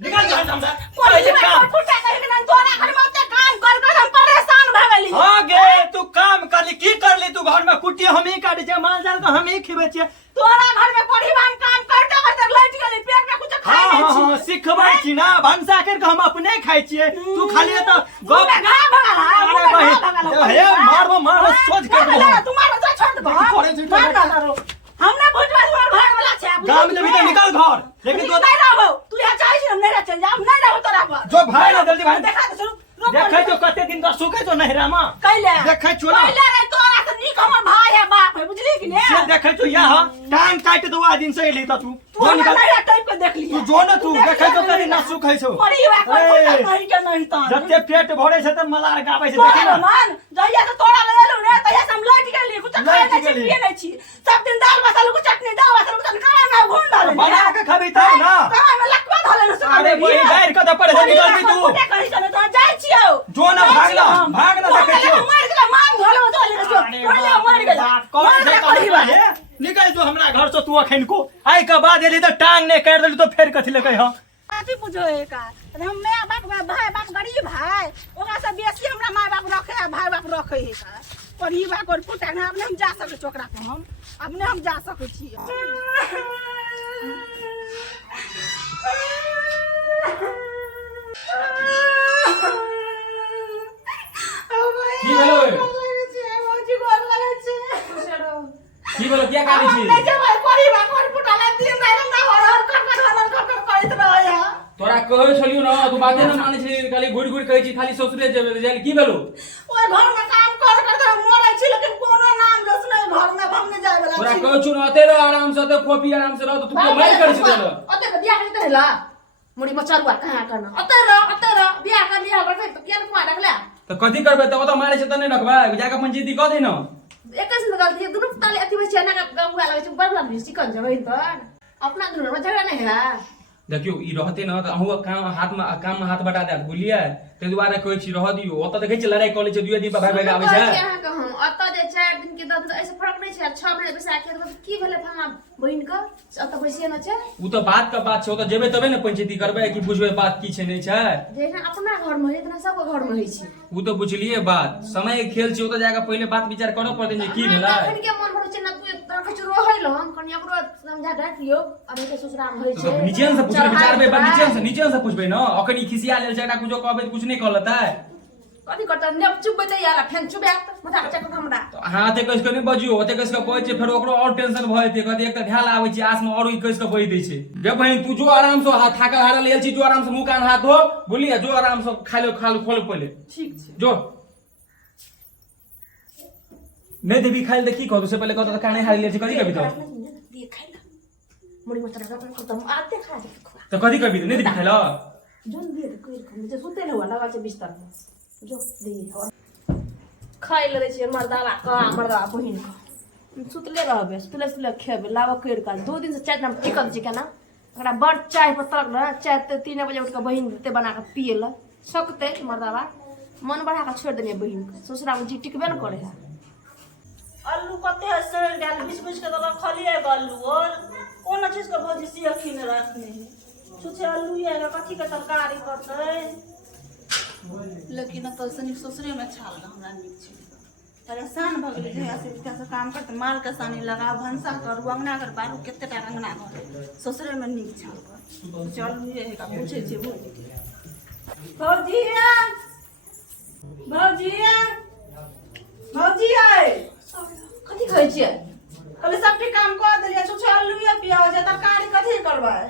निकाल घर से हमरा कोई काम फुटा कहीं ना तोरा घर में ते काम कर हम परेशान भ गेली। हां गे तू काम करली की करली तू घर में कुटी हम ही काटे छे माल जाल को हम ही खिबै छे तोरा घर में परिवार काम करते करते लट गेली पेट में कुछ खाई नहीं छी। हां सिखबै छी ना भंसा कर के हम अपने खाइ छिए तू खाली तो गप घा भगला अरे भाई हे मारबो सोच के तुम्हारा तो छोड़ दो हमने बुझवा घर वाला छे गांव में भी निकल घर लेकिन तू नहीं रहबो तू यहाँ चाहिए हम नहीं रह चल जा हम नहीं रहबो तोरा पर जो भाई ना जल्दी भाई देखा तो देखै जो कते दिन का सुखे तो नहरा में कैले देखै छु ना कैले रे तोरा से नीक हमर भाई है बाप है बुझली कि ने से देखै छु यहां टांग काट दो आ दिन से एली त तू जो निकल नहीं टाइप को देख लिया तू जो न तू देखै जो करी ना सुखै छौ मरी हुआ कोई नहीं के नहीं त जते पेट भरे छ त मलार गाबै छ देखै ना मन जइया तो तोरा ले लो रे तइया से हम लट गेली कुछ खाए नहीं छी पिए नहीं छी सब दिन दाल मसाला को चटनी दाल मसाला को चटनी खाना ना घुन डाले बना के खाबी त ना तोरा में लकवा धले न अरे बोई गायर के त पड़े से निकल भी तू कहि छ तो जाय छियो जो ना भाग ना देखै छौ मार गेला मांग धले तो ले पड़ले मार गेला कौन से कहिबा हे निकल जो हमरा घर से तू अखन को आइ के बाद एली त टांग ने काट देली तो फेर कथि ले कहि हां अथी पूछो है का हम मैं बाप भाई बाप गरीब है ओकरा से बेसी हमरा माय बाप रखे भाई बाप रखे है का परिवार को पुटा ना अपने हम जा सके चोकरा पे हम अपने हम जा सके छी की भेलो की भेलो क्या काली छी नहीं जे भाई परिवार को पुटा ना दिन नहीं ना हर कर करत रहे तोरा कहै छलियो ना तू बाते न मानै छी खाली घुड़ घुड़ कहै छी खाली ससुरे जेबे जाय की भेलो ओए घर में काम कर मरै छी लेकिन कोनो नाम जस नहीं घर में हम नहीं जाय वाला तोरा कहै छु ना तेरे आराम से तो कॉपी आराम से रह तो तू मार कर छी देलो अते बियाह करते हला मुड़ी मचरुआ कहां करना अते रह बियाह कर लिया पर फिर किया कुआ लगला तो कथि करबे त ओत मारे छ त नहीं रखबा जाके पंचायती क दे न एक से गलती है दोनों ताले अति बच्चे ना गांव वाला छै बड़ लंबी सिकन जबै त अपना दोनों में झगड़ा नहीं है देखियो ई रहते न त अहू काम में हाथ बटा दे बुलिया ते दुबारा कहै छी रह दियो ओत देखै छी लड़ाई कॉलेज दुए दिन भाई भाई आबै छै क्या कहूं अत जे 4 दिन के 10 दिन ऐसे फर्क नहीं छै 6 महीना पैसा के तो की भेले फमा बहिन का अत बैसिए न छै उ तो बात का बात छै ओत जेबे तबे न पंचायती करबे कि बुझबे बात की छै नहीं छै जेना अपना घर में इतना सब घर में होई छै उ तो बुझलिए बात समय के खेल छै ओत जाके पहले बात विचार करो पड़ते जे की भेला अखन के मन भर छै ना तू तरह के रोहै ल हम कनी एकरो समझा डाट लियो अभी के ससुराल होई छै नीचे से पूछबे विचारबे बा नीचे से पूछबे न अखन ई खिसिया लेल छै एकटा कुछो कहबे त कुछ नहीं कहलता कथि करता ने चुप बते यार फेन चुबे मथा चक हमरा हां ते कस के नहीं बजियो ओते कस के कहै छै फेर ओकरो और टेंशन भ जेते कहते एक त ध्यान आबै छै आस में और ई कस के बहि दै छै गे बहिन तू जो आराम से हाथ थाका हारा लेल छी जो आराम से मुंह कान हाथ धो बोलिए जो आराम से खालो खोल पहले ठीक छै जो नहीं देवी खाइल त की कहतो से पहले कहतो त काने हारि लेल छी कथि कभी तो दे खाइला मुड़ी मत रखा खत्म आते खा दे त कथि कभी नहीं देवी खाइल जोन दे कोई खम जे सुते न वाला बाचे बिस्तर में जो दे खाइ ले छै मर्दावा का मर्दावा बहिन का सुतले रहबे सुतले खेबे लावा कइर का 2 दिन से चाय नाम टिकल छै केना ओकरा बड़ चाय पतर न चाय ते 3 बजे उठ के बहिन ते बना के पिएला सकते मर्दावा मन बढ़ा के छोड़ देने बहिन के ससुरा में जी टिकबे न करे है आलू कते सड़ गेल बिछ के तो खलिए गलू और कोन चीज के भोजी सियखी में रखने सोचे आलू ये कथी के तरकारी करते लेकिन तो सनी ससुरे में छाल हमरा नीक छै परेशान भ गेलै जे ऐसे विकास काम करते माल के सानी लगा भंसा करू अंगना कर बारू केते टा अंगना घर ससुरे में नीक छाल कर चल ये का पूछे छै भौजी भौजी आए कथी कहै छियै कहले सब काम कर देलिए सोचे आलू ये प्याज तरकारी कथी करबै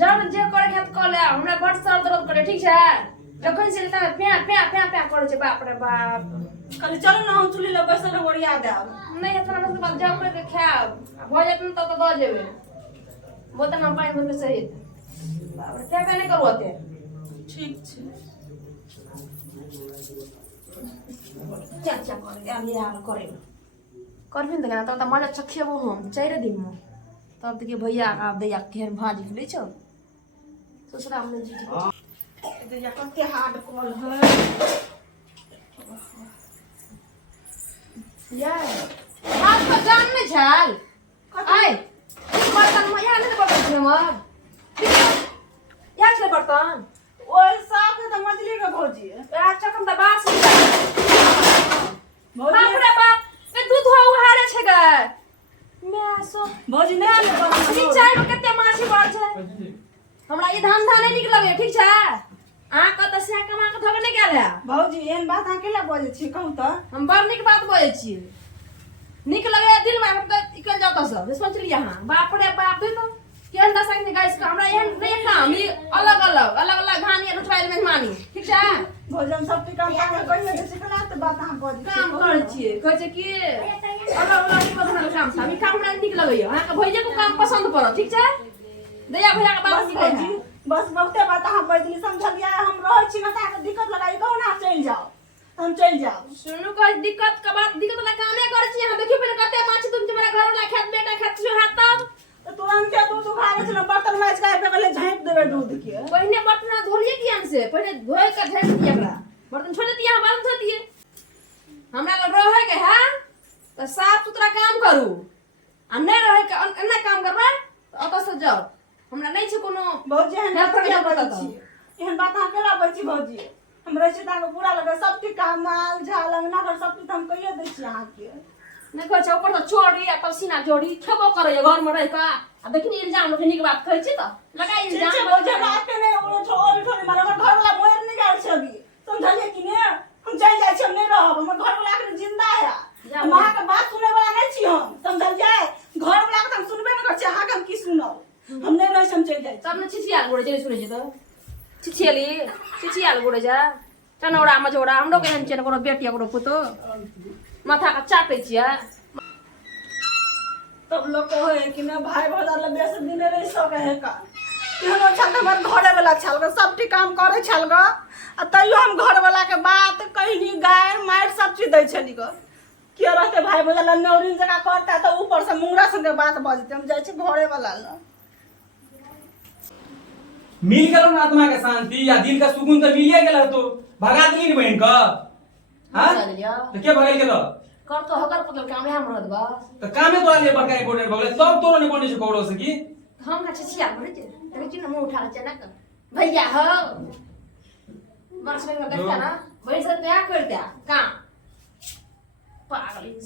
जब जे करे के क ले हमरा बड़ सर दर्द करे ठीक छै जखन से त प्या करे छै बाप रे बाप कहले चलो ना हम चुली ले बैसल ओरिया देब नहीं इतना बस बात जब करे के खाब भ जेतन त द जेबे बोतल में पानी भर के सहित बाप रे क्या नहीं करू ओते ठीक छै चाचा करे आलिया करे करबिन त त त मलाई चखेबो हम 4 दिन में तब तक भैया आ दैया केहन भाजी खुले छ ससुरा में जी दे या कते हार्ड कॉल है यार हाथ पर जान में झाल आय बर्तन में यहाँ नहीं पकड़ हम बर्तन ओए साफ है तो मछली के भौजी अच्छा कम दबा से भौजी बाप रे बाप ए दूध हो उहारे छै गे मैं सो भौजी नहीं ठीक छै कते माछी बढ़ छै हमरा ई धंधा नहीं नीक लगे ठीक छै आ कत से कमा के धोके नहीं गेल है भौजी एहन बात अहाँ केला बजै छी कहू तो हम बड़ नीक बात बोलै छियै नीक लगे दिल में हम तो निकल जाता सब सोच लिया हां बाप रे बाप तो केहन दशा के गाइस का हमरा एहन नहीं काम ई अलग अलग घानी रुचवाइल मेहमानी ठीक छै भौजी हम सब काम काम करिए जे सिखला त बात अहाँ बजै छी काम करै छियै कहै छै कि अलग की बदला काम सब ई काम हमरा नीक लगैया अहाँ के भैया को काम पसंद पड़त ठीक छै दैया भैया के बात बस भौजी बस बहुते बात अहाँ बजली समझलिए हम रहै छी ना त दिक्कत लगाई कहू ना चल जाओ हम चल जाओ सुनू कोई दिक्कत का बात दिक्कत वाला काम नहीं करे छी हम देखियो पहले कते माछ तुम तुम्हारा घर वाला खेत बेटा खेत जो हाथ तब तो तुरंत के दूध उखाड़े छल बर्तन माछ के पे पहले झाँप देबे दूध के पहले बर्तन धोलिए कि हमसे पहले धोए के झाड़ दिया हमरा बर्तन छोड़ दिया हम बाल्टी धो दिए हमरा लग रहे के है तो साफ सुथरा काम करू आ नहीं रहे के अन्ना काम करबा तो अत से जाओ हमरा नहीं छै कोनो भौजी एहन हेल्प बात करके केला बता बजै छी एहन बात अहाँ केला बजै छी भौजी हम रहै छी त अहाँके बुरा लगे सब चीज काम माल झाल अंगना घर सब चीज हम कहिए दै छी अहाँके नहीं कहै छै ऊपर से चोरी आ पसीना जोड़ी खेबो करे घर में रह के आ देखनी इल्जाम लोग नीक बात कहै छी त लगा ठीक छै इल्जाम भौजी बात के नहीं ओरो छोड़ छोड़ मारे हमर घर वाला मोर नहीं गाल छै अभी समझलिए कि ने हम चल जाय छी हम नहीं रहब हमर घर वाला के जिंदा है हम अहाँ के बात सुने वाला नहीं छी हम समझलिए घर वाला के हम सुनबे नहीं कर छी अहाँ के हम की सुनब हम नहीं रह हम चल जाय छी तब न छिछियाल गोड़े जे सुने छी त छिछियाल गोड़े जा चनौड़ा मझौड़ा हमरो के एहन छै कोनो बेटी कोनो पुतो माथा का चाटै छियै तब लोग कहे कि ना भाई भौजा ले बेसी दिन रह सके है का केहनो छल हमर घरे वाला छल ग सब ठीक काम करे छल ग आ तैयो हम घर वाला के बात कहनी गाय मार सब चीज दै छली ग के रहते भाई भौजा ले नौरिन जका करता तो ऊपर से मुंगरा संगे बात बजते हम जाय छी घरे वाला ल मिल गेलो ना आत्मा के शांति या दिल का सुकून तो मिलिए गेल तो भगा दिली बहन का हां तो के भगल गेलो कर तो हकर पुतल काम हम रहत बा तो कामे तोरा लिए बड़का इम्पोर्टेंट भगले सब तोरो ने बने छै कौड़ो से की हम का छिछियाल गोड़े छै देखै छी न मुंह उठा छै ना भैया हो माछ में करता ना वही से क्या करता काम पागल